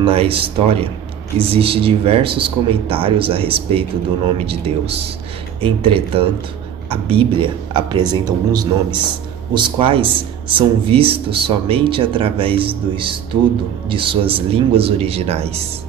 Na história, existem diversos comentários a respeito do nome de Deus. Entretanto, a Bíblia apresenta alguns nomes, os quais são vistos somente através do estudo de suas línguas originais,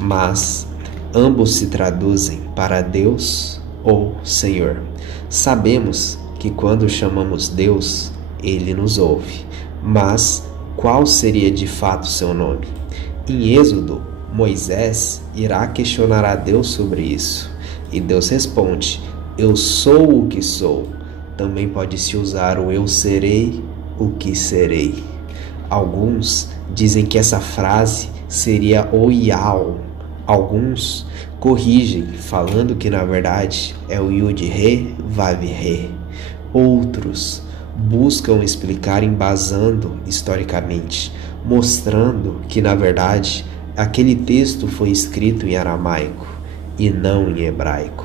mas ambos se traduzem para Deus ou Senhor. Sabemos que quando chamamos Deus, Ele nos ouve, mas qual seria de fato seu nome? Em Êxodo, Moisés irá questionar a Deus sobre isso, e Deus responde: eu sou o que sou. Também pode-se usar o eu serei o que serei. Alguns dizem que essa frase seria o Yao. Alguns corrigem, falando que na verdade é o Yud-Re, Vav-Re. Outros buscam explicar embasando historicamente, mostrando que na verdade aquele texto foi escrito em aramaico e não em hebraico.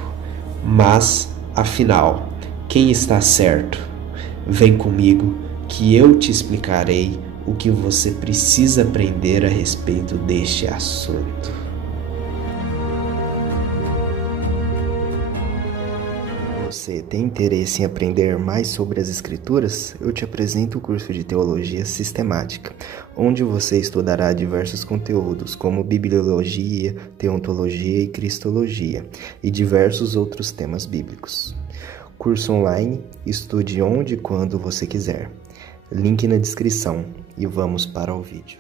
Mas, afinal, quem está certo? Vem comigo que eu te explicarei o que você precisa aprender a respeito deste assunto. Você tem interesse em aprender mais sobre as Escrituras? Eu te apresento o curso de Teologia Sistemática, onde você estudará diversos conteúdos como Bibliologia, Teontologia e Cristologia, e diversos outros temas bíblicos. Curso online, estude onde e quando você quiser. Link na descrição e vamos para o vídeo.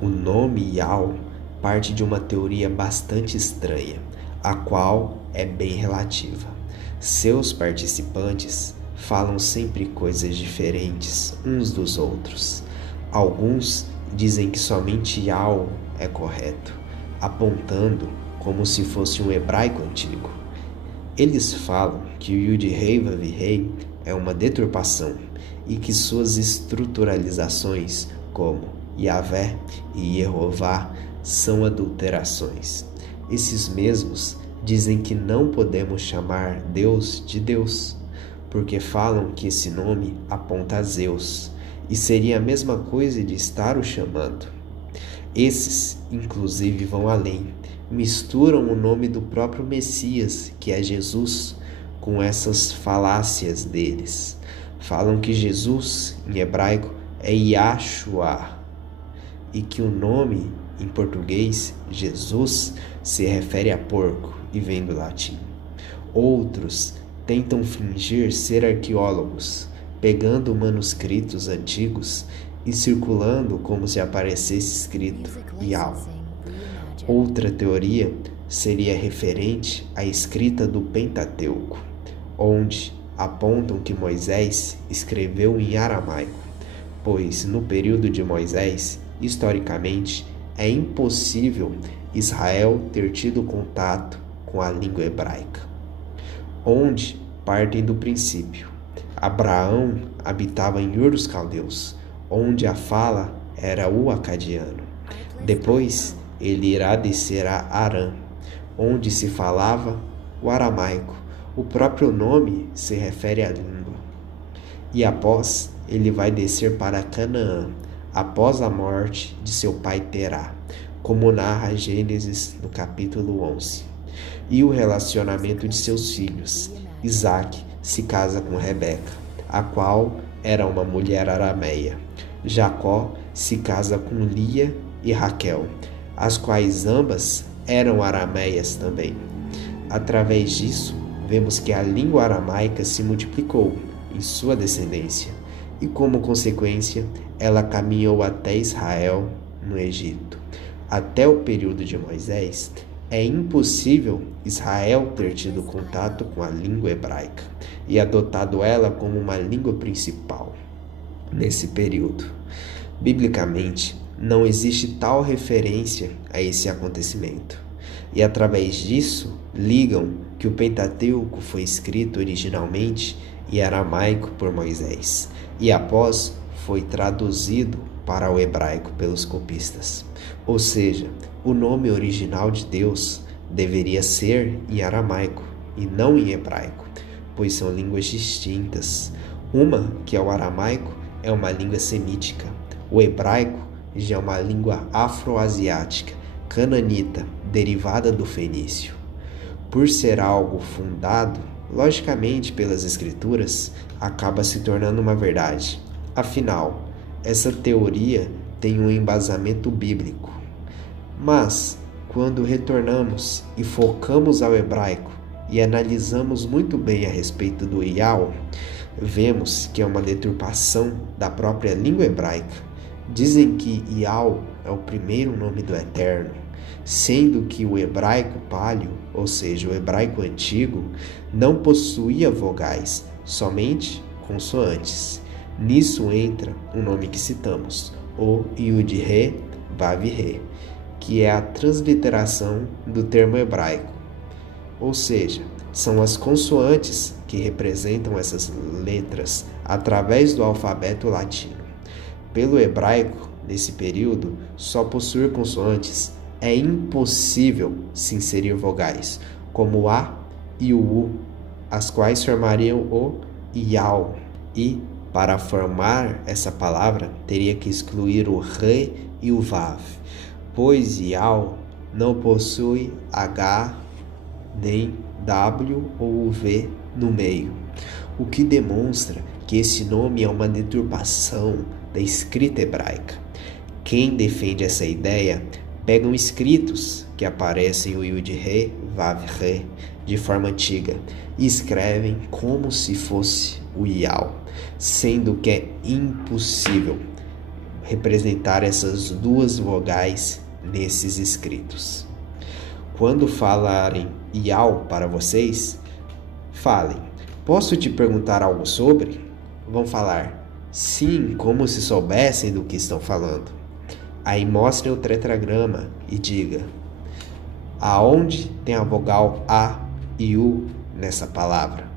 O nome Yao parte de uma teoria bastante estranha, a qual é bem relativa. Seus participantes falam sempre coisas diferentes uns dos outros. Alguns dizem que somente Yao é correto, apontando como se fosse um hebraico antigo. Eles falam que o Yud-Rei Vav-Rei é uma deturpação e que suas estruturalizações, como Yahvé e Yehová, são adulterações. Esses mesmos dizem que não podemos chamar Deus de Deus, porque falam que esse nome aponta a Zeus, e seria a mesma coisa de estar o chamando. Esses, inclusive, vão além, misturam o nome do próprio Messias, que é Jesus, com essas falácias deles. Falam que Jesus, em hebraico, é Yahshua, e que o nome, em português, Jesus, se refere a porco e vem do latim. Outros tentam fingir ser arqueólogos, pegando manuscritos antigos e circulando como se aparecesse escrito Yao. Outra teoria seria referente à escrita do Pentateuco, onde apontam que Moisés escreveu em aramaico, pois no período de Moisés, historicamente, é impossível Israel ter tido contato com a língua hebraica, onde partem do princípio. Abraão habitava em Ur dos Caldeus, onde a fala era o acadiano. Depois, ele irá descer a Harã, onde se falava o aramaico. O próprio nome se refere à língua. E após, ele vai descer para Canaã, após a morte de seu pai Terá, como narra Gênesis no capítulo 11. E o relacionamento de seus filhos. Isaac se casa com Rebeca, a qual era uma mulher arameia. Jacó se casa com Lia e Raquel, as quais ambas eram arameias também. Através disso, vemos que a língua aramaica se multiplicou em sua descendência, e como consequência, ela caminhou até Israel, no Egito. Até o período de Moisés, é impossível Israel ter tido contato com a língua hebraica e adotado ela como uma língua principal. Nesse período, biblicamente, não existe tal referência a esse acontecimento. E através disso, ligam que o Pentateuco foi escrito originalmente em aramaico por Moisés e após foi traduzido para o hebraico pelos copistas. Ou seja, o nome original de Deus deveria ser em aramaico e não em hebraico, pois são línguas distintas. Uma, que é o aramaico, é uma língua semítica. O hebraico já é uma língua afroasiática, cananita, derivada do fenício. Por ser algo fundado, logicamente, pelas escrituras, acaba se tornando uma verdade. Afinal, essa teoria tem um embasamento bíblico. Mas, quando retornamos e focamos ao hebraico e analisamos muito bem a respeito do Ial, vemos que é uma deturpação da própria língua hebraica. Dizem que Ial é o primeiro nome do Eterno, sendo que o hebraico paleo, ou seja, o hebraico antigo, não possuía vogais, somente consoantes. Nisso entra o nome que citamos, o Yud-He, Vav-He, que é a transliteração do termo hebraico. Ou seja, são as consoantes que representam essas letras através do alfabeto latino. Pelo hebraico, nesse período, só possuir consoantes é impossível se inserir vogais, como o A e o U, as quais formariam o Ial. E, para formar essa palavra, teria que excluir o Re e o Vav, pois Ial não possui H, nem W ou V no meio, o que demonstra que esse nome é uma deturpação da escrita hebraica. Quem defende essa ideia pegam escritos que aparecem o Yud-He, Vav-He de forma antiga e escrevem como se fosse o Ial, sendo que é impossível representar essas duas vogais nesses escritos. Quando falarem Ial para vocês, falem: posso te perguntar algo sobre? Vão falar sim, como se soubessem do que estão falando. Aí mostrem o tetragrama e diga: aonde tem a vogal A e U nessa palavra?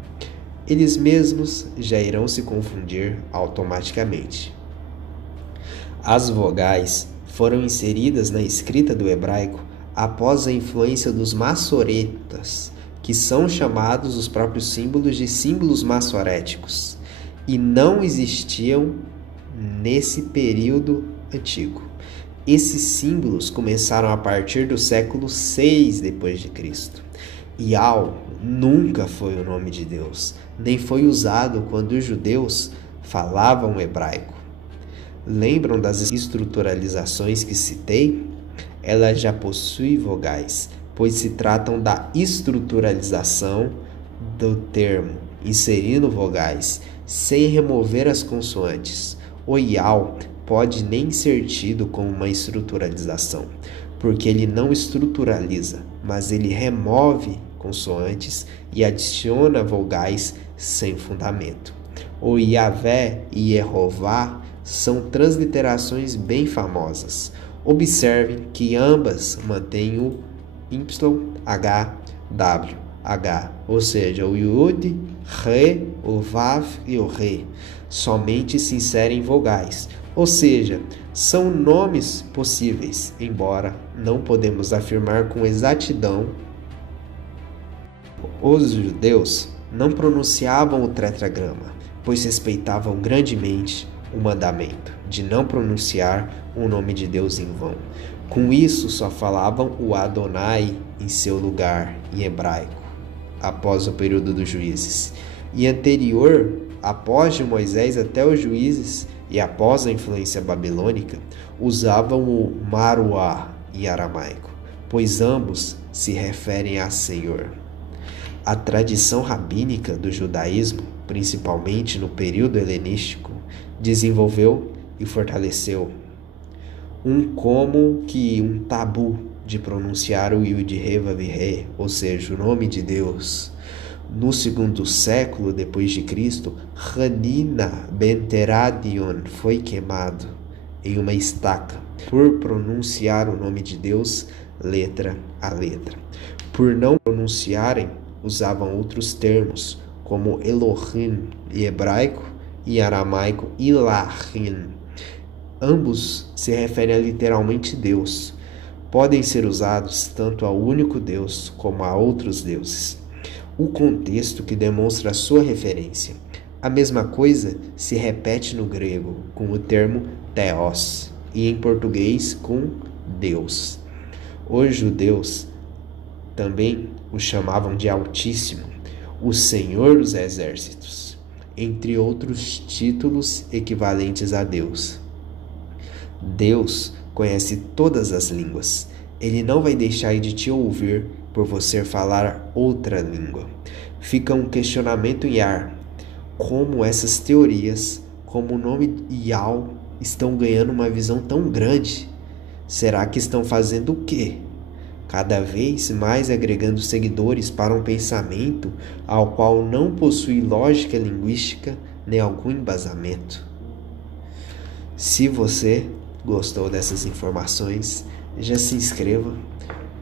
Eles mesmos já irão se confundir automaticamente. As vogais foram inseridas na escrita do hebraico após a influência dos maçoretas, que são chamados os próprios símbolos de símbolos maçoréticos, e não existiam nesse período antigo. Esses símbolos começaram a partir do século 6 d.C. Ial nunca foi o nome de Deus, nem foi usado quando os judeus falavam hebraico. Lembram das estruturalizações que citei? Elas já possuem vogais, pois se tratam da estruturalização do termo, inserindo vogais, sem remover as consoantes. O Ial pode nem ser tido como uma estruturalização, porque ele não estruturaliza, mas ele remove consoantes e adiciona vogais sem fundamento. O Yavé e Yehová são transliterações bem famosas. Observem que ambas mantêm o YHWH, ou seja, o Yud, Re, o Vav e o Re. Somente se inserem vogais, ou seja, são nomes possíveis, embora não podemos afirmar com exatidão. Os judeus não pronunciavam o tetragrama, pois respeitavam grandemente o mandamento de não pronunciar o nome de Deus em vão. Com isso, só falavam o Adonai em seu lugar, em hebraico, após o período dos juízes. E anterior, após de Moisés até os juízes e após a influência babilônica, usavam o Maruá em aramaico, pois ambos se referem a Senhor. A tradição rabínica do judaísmo, principalmente no período helenístico, desenvolveu e fortaleceu um tabu de pronunciar o Yud-He Vav-He, ou seja, o nome de Deus. No segundo século depois de Cristo, Hanina ben Teradion foi queimado em uma estaca por pronunciar o nome de Deus letra a letra. Por não pronunciarem, usavam outros termos, como Elohim em hebraico e aramaico Ilahim. Ambos se referem a literalmente Deus. Podem ser usados tanto ao único Deus como a outros deuses. O contexto que demonstra a sua referência. A mesma coisa se repete no grego com o termo theos e em português com Deus. Os judeus também o chamavam de Altíssimo, o Senhor dos Exércitos, entre outros títulos equivalentes a Deus. Deus conhece todas as línguas. Ele não vai deixar de te ouvir por você falar outra língua. Fica um questionamento em ar. Como essas teorias, como o nome Yao, estão ganhando uma visão tão grande? Será que estão fazendo o quê? Cada vez mais agregando seguidores para um pensamento ao qual não possui lógica linguística nem algum embasamento. Se você gostou dessas informações, já se inscreva,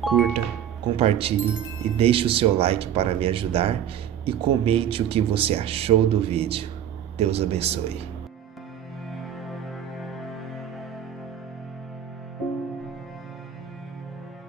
curta, compartilhe e deixe o seu like para me ajudar e comente o que você achou do vídeo. Deus abençoe.